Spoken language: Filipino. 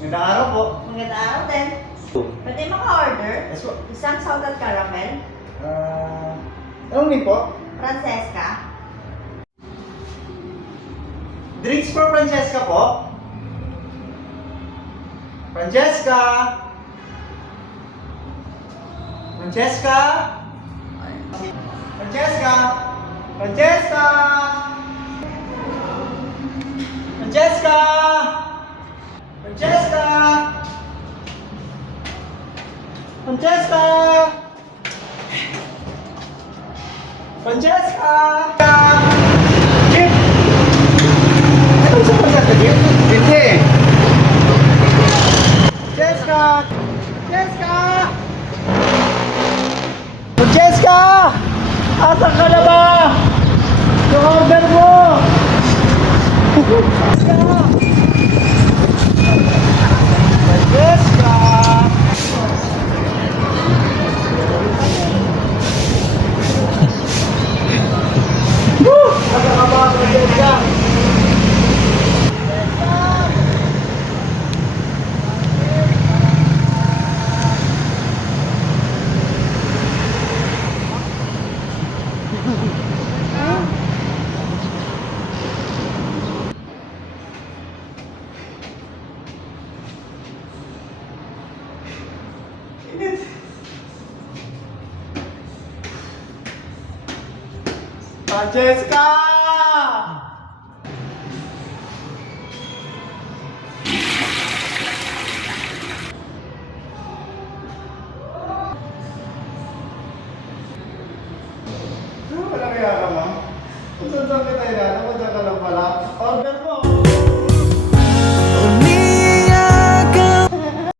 Magandang araw po. Magandang araw din. Pwede maka-order? Yes po. Isang salted caramel, Anong name po? Francesca. Drinks for Francesca po. Francesca! Francesca! Francesca! Francesca! Francesca! Francesca! Francesca! Francesca! Jeep! Ano sa Francesca, Jeep? Hindi! Francesca! Francesca! Francesca! Asan ka na ba? Yung order mo! Francesca! Francesca! Woo! Asan ka ba, Francesca? Francesca!